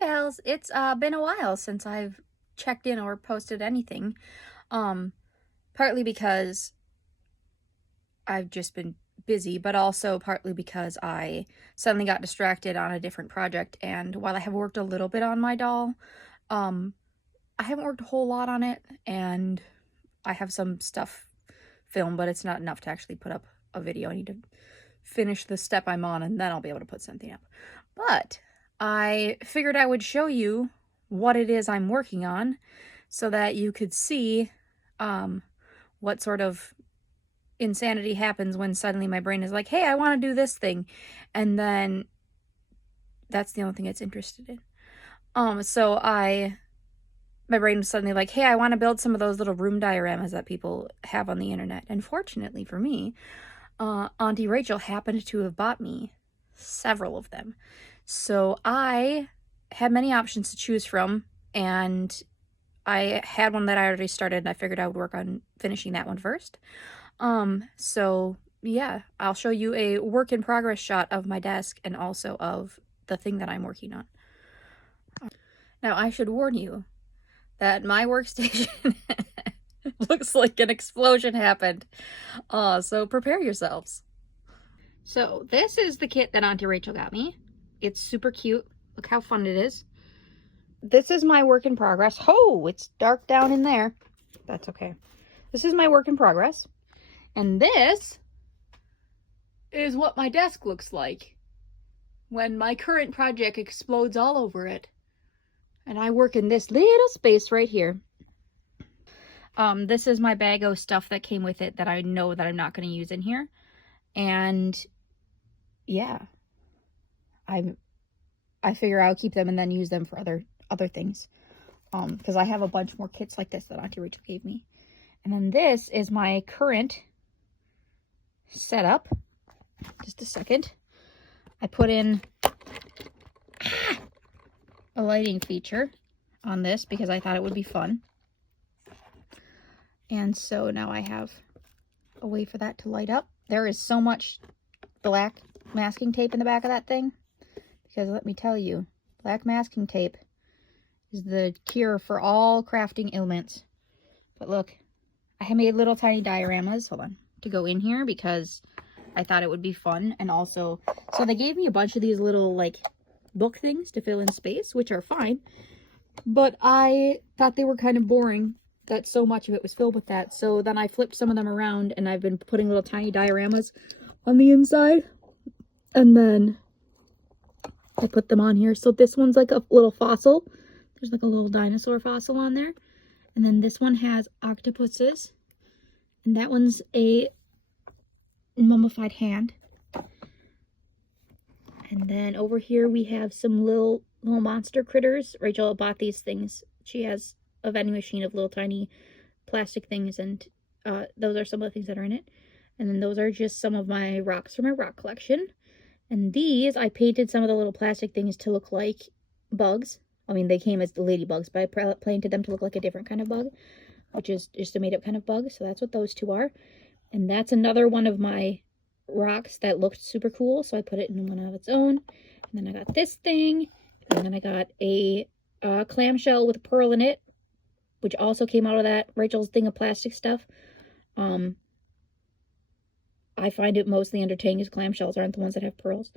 pals, it's been a while since I've checked in or posted anything. Partly because I've just been busy, but also partly because I suddenly got distracted on a different project, and while I have worked a little bit on my doll, um I haven't worked a whole lot on it, and I have some stuff filmed, but it's not enough to actually put up a video. I need to finish the step I'm on, and then I'll be able to put something up. But I figured I would show you what it is I'm working on so that you could see what sort of insanity happens when suddenly my brain is like, hey, I want to do this thing. And then that's the only thing it's interested in. My brain was suddenly like, hey, I want to build some of those little room dioramas that people have on the internet. And fortunately for me, Auntie Rachel happened to have bought me several of them. So I had many options to choose from, and I had one that I already started, and I figured I would work on finishing that one first. So yeah, I'll show you a work in progress shot of my desk and also of the thing that I'm working on. Now, I should warn you that my workstation looks like an explosion happened. So prepare yourselves. So this is the kit that Auntie Rachel got me. It's super cute. Look how fun it is. This is my work in progress. Oh, it's dark down in there. That's okay. This is my work in progress. And this is what my desk looks like when my current project explodes all over it. And I work in this little space right here. This is my bag of stuff that came with it that I know that I'm not going to use in here. And yeah, I figure I'll keep them and then use them for other things. Because I have a bunch more kits like this that Auntie Rachel gave me. And then this is my current setup. Just a second. I put in a lighting feature on this because I thought it would be fun. And so now I have a way for that to light up. There is so much black masking tape in the back of that thing. Because let me tell you, black masking tape is the cure for all crafting ailments. But look, I have made little tiny dioramas, hold on, to go in here because I thought it would be fun. And also, so they gave me a bunch of these little like book things to fill in space, which are fine. But I thought they were kind of boring that so much of it was filled with that. So then I flipped some of them around and I've been putting little tiny dioramas on the inside. And then I put them on here. So this one's like a little fossil. There's like a little dinosaur fossil on there. And then this one has octopuses. And that one's a mummified hand. And then over here we have some little monster critters. Rachel bought these things. She has a vending machine of little tiny plastic things, and those are some of the things that are in it. And then those are just some of my rocks from my rock collection. And these, I painted some of the little plastic things to look like bugs. I mean, they came as the ladybugs, but I painted them to look like a different kind of bug, which is just a made-up kind of bug. So that's what those two are. And that's another one of my rocks that looked super cool, so I put it in one of its own. And then I got this thing, and then I got a clamshell with a pearl in it, which also came out of that Rachel's thing of plastic stuff. I find it mostly entertaining because clamshells aren't the ones that have pearls.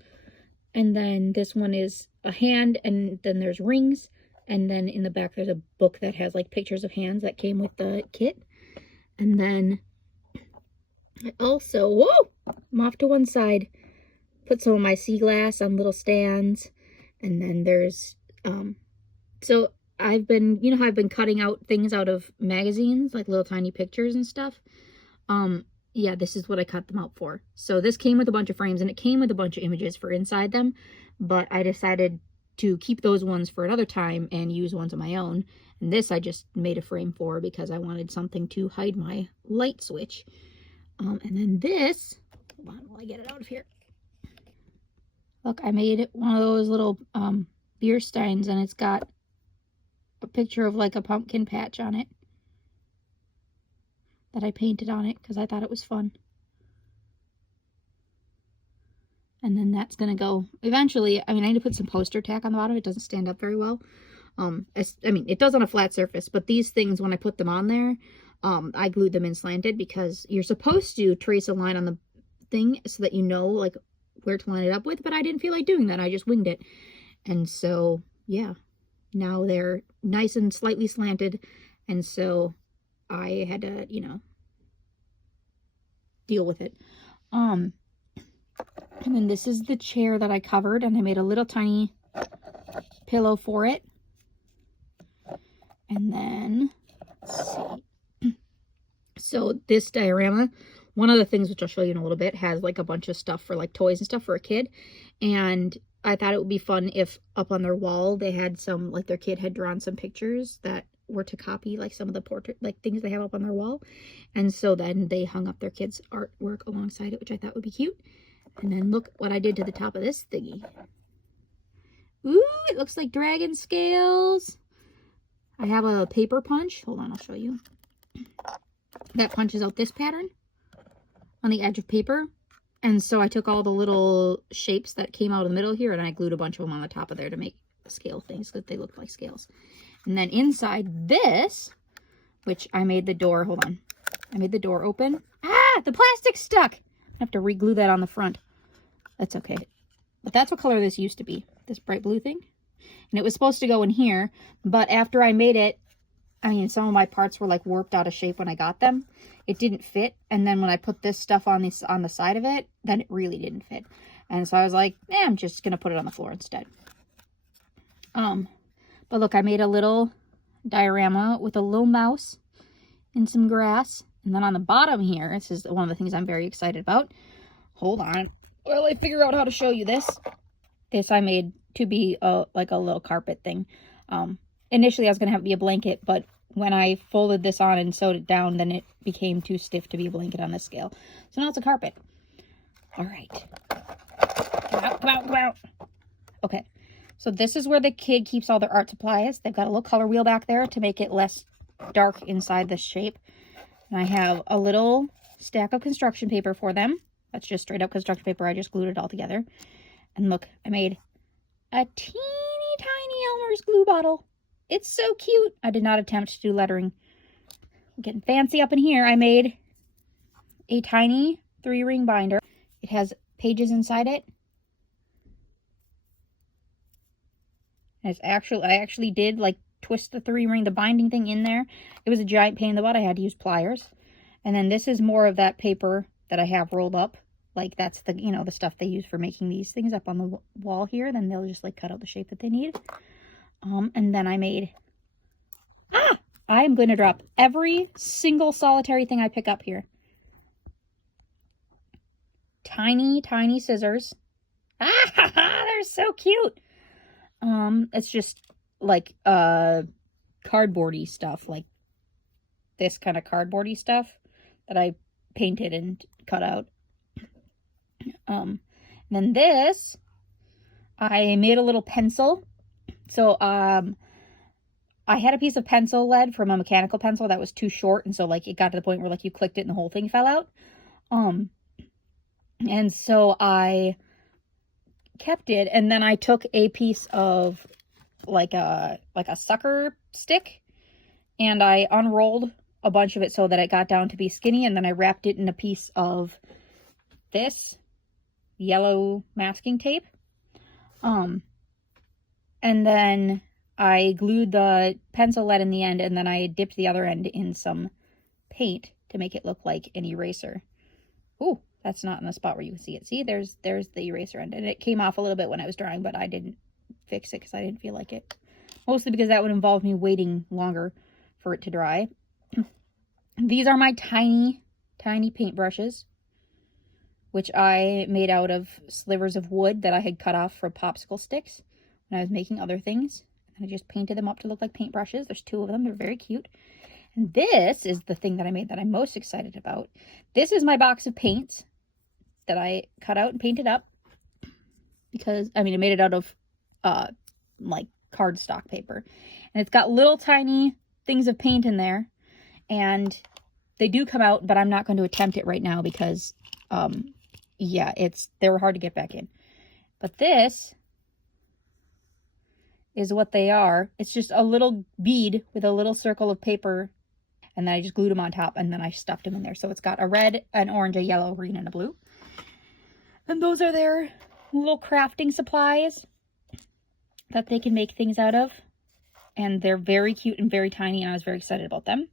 And then this one is a hand, and then there's rings, and then in the back there's a book that has like pictures of hands that came with the kit. And then I also, whoa, I'm off to one side, put some of my sea glass on little stands. And then there's, so I've been, you know how I've been cutting out things out of magazines, like little tiny pictures and stuff? Yeah, this is what I cut them out for. So this came with a bunch of frames, and it came with a bunch of images for inside them, but I decided to keep those ones for another time and use ones of my own. And this I just made a frame for because I wanted something to hide my light switch. And then this, hold on while I get it out of here. Look, I made one of those little beer steins, and it's got a picture of like a pumpkin patch on it that I painted on it because I thought it was fun. And then that's going to go eventually. I mean, I need to put some poster tack on the bottom. It doesn't stand up very well. I mean, it does on a flat surface, but these things, when I put them on there, I glued them in slanted because you're supposed to trace a line on the thing so that you know, like, where to line it up with, but I didn't feel like doing that. I just winged it. And so, yeah, now they're nice and slightly slanted. And so I had to, you know, deal with it. And then this is the chair that I covered, and I made a little tiny pillow for it. And then, let's see. So this diorama, one of the things, which I'll show you in a little bit, has like a bunch of stuff for like toys and stuff for a kid. And I thought it would be fun if up on their wall they had some, like their kid had drawn some pictures that were to copy like some of the portrait, like things they have up on their wall. And so then they hung up their kids' artwork alongside it, which I thought would be cute. And then look what I did to the top of this thingy. Ooh, it looks like dragon scales. I have a paper punch. Hold on, I'll show you. That punches out this pattern on the edge of paper. And so I took all the little shapes that came out of the middle here, and I glued a bunch of them on the top of there to make scale things, that they look like scales. And then inside this, which I made the door, hold on. I made the door open. Ah, the plastic's stuck. I have to re-glue that on the front. That's okay. But that's what color this used to be, this bright blue thing. And it was supposed to go in here, but after I made it, I mean, some of my parts were like warped out of shape when I got them. It didn't fit. And then when I put this stuff on the side of it, then it really didn't fit. And so I was like, I'm just going to put it on the floor instead. But look, I made a little diorama with a little mouse and some grass. And then on the bottom here, this is one of the things I'm very excited about. Hold on. While I figure out how to show you this. This I made to be like a little carpet thing. Initially I was going to have it be a blanket, but when I folded this on and sewed it down, then it became too stiff to be a blanket on this scale. So now it's a carpet. All right. Come out, come out, come out. Okay. So this is where the kid keeps all their art supplies. They've got a little color wheel back there to make it less dark inside the shape. And I have a little stack of construction paper for them. That's just straight up construction paper. I just glued it all together. And look, I made a teeny tiny Elmer's glue bottle. It's so cute. I did not attempt to do lettering. I'm getting fancy up in here. I made a tiny 3-ring binder. It has pages inside it. And I actually did like twist the 3-ring, the binding thing in there. It was a giant pain in the butt. I had to use pliers. And then this is more of that paper that I have rolled up. Like that's the, you know, the stuff they use for making these things up on the wall here. Then they'll just like cut out the shape that they need. And then I made, I am going to drop every single solitary thing I pick up here. Tiny, tiny scissors. They're so cute. It's just like, cardboardy stuff, like this kind of cardboardy stuff that I painted and cut out. Then this, I made a little pencil. So, I had a piece of pencil lead from a mechanical pencil that was too short. And so like it got to the point where like you clicked it and the whole thing fell out. And so I kept it. And then I took a piece of like a sucker stick and I unrolled a bunch of it so that it got down to be skinny. And then I wrapped it in a piece of this yellow masking tape. And then I glued the pencil lead in the end, and then I dipped the other end in some paint to make it look like an eraser. Ooh, that's not in the spot where you can see it. See, there's the eraser end, and it came off a little bit when I was drawing, but I didn't fix it because I didn't feel like it. Mostly because that would involve me waiting longer for it to dry. These are my tiny, tiny paintbrushes, which I made out of slivers of wood that I had cut off from popsicle sticks when I was making other things. And I just painted them up to look like paintbrushes. There's 2 of them. They're very cute. And this is the thing that I made that I'm most excited about. This is my box of paints that I cut out and painted up. Because, I mean, I made it out of, like, cardstock paper. And it's got little tiny things of paint in there. And they do come out, but I'm not going to attempt it right now because, yeah, they were hard to get back in. But this is what they are. It's just a little bead with a little circle of paper, and then I just glued them on top, and then I stuffed them in there. So it's got a red, an orange, a yellow, a green, and a blue. And those are their little crafting supplies that they can make things out of. And they're very cute and very tiny, and I was very excited about them.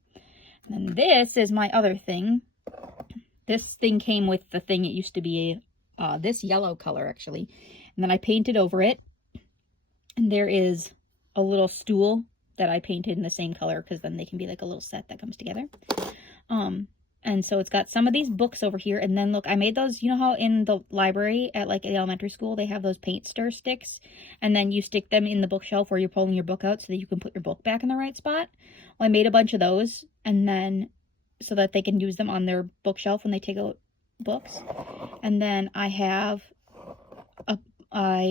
And then this is my other thing. This thing came with the thing. It used to be this yellow color, actually. And then I painted over it. And there is a little stool that I painted in the same color, because then they can be like a little set that comes together. And so it's got some of these books over here. And then look, I made those, you know how in the library at like the elementary school, they have those paint stir sticks, and then you stick them in the bookshelf where you're pulling your book out so that you can put your book back in the right spot. Well, I made a bunch of those, and then so that they can use them on their bookshelf when they take out books. And then I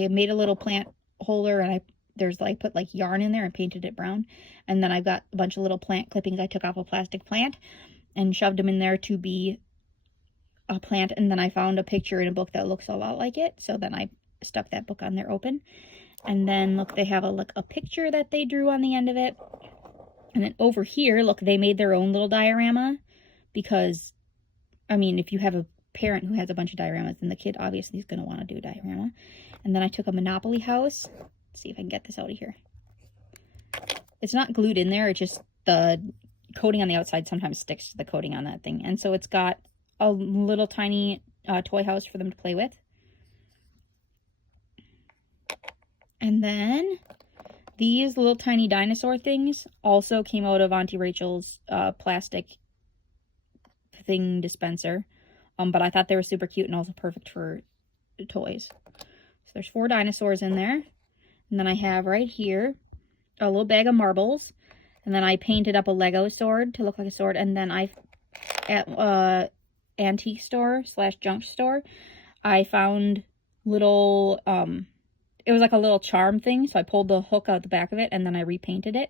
made a little plant holder, and I put like yarn in there and painted it brown. And then I've got a bunch of little plant clippings I took off a plastic plant and shoved them in there to be a plant. And then I found a picture in a book that looks a lot like it, so then I stuck that book on there open. And then look, they have a picture that they drew on the end of it. And then over here, look, they made their own little diorama, because I mean, if you have a parent who has a bunch of dioramas, then the kid obviously is going to want to do a diorama. And then I took a Monopoly house. Let's see if I can get this out of here. It's not glued in there, it's just the coating on the outside sometimes sticks to the coating on that thing. And so it's got a little tiny toy house for them to play with. And then these little tiny dinosaur things also came out of Auntie Rachel's plastic thing dispenser. But I thought they were super cute and also perfect for toys. So there's 4 dinosaurs in there. And then I have right here a little bag of marbles. And then I painted up a Lego sword to look like a sword. And then at antique store / junk store, I found little, it was like a little charm thing. So I pulled the hook out the back of it, and then I repainted it.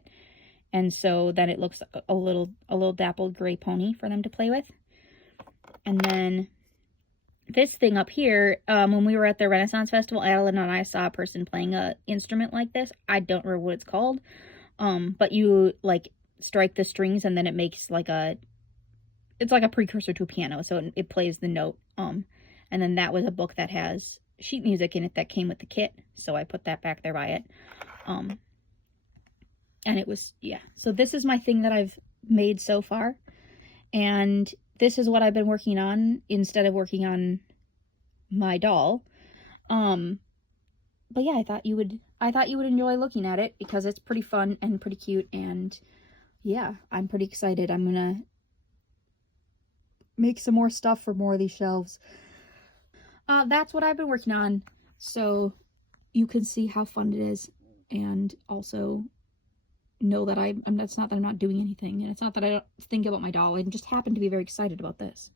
And so then it looks like a little dappled gray pony for them to play with. And then this thing up here, when we were at the Renaissance Festival, Adeline and I saw a person playing an instrument like this. I don't remember what it's called. But you like strike the strings, and then it makes like it's like a precursor to a piano. So it plays the note. And then that was a book that has sheet music in it that came with the kit. So I put that back there by it. And it was, yeah. So this is my thing that I've made so far. And this is what I've been working on instead of working on my doll. But yeah, I thought you would enjoy looking at it, because it's pretty fun and pretty cute. And yeah, I'm pretty excited. I'm gonna make some more stuff for more of these shelves. That's what I've been working on, so you can see how fun it is, and also know that it's not that I'm not doing anything, and it's not that I don't think about my doll. I just happen to be very excited about this.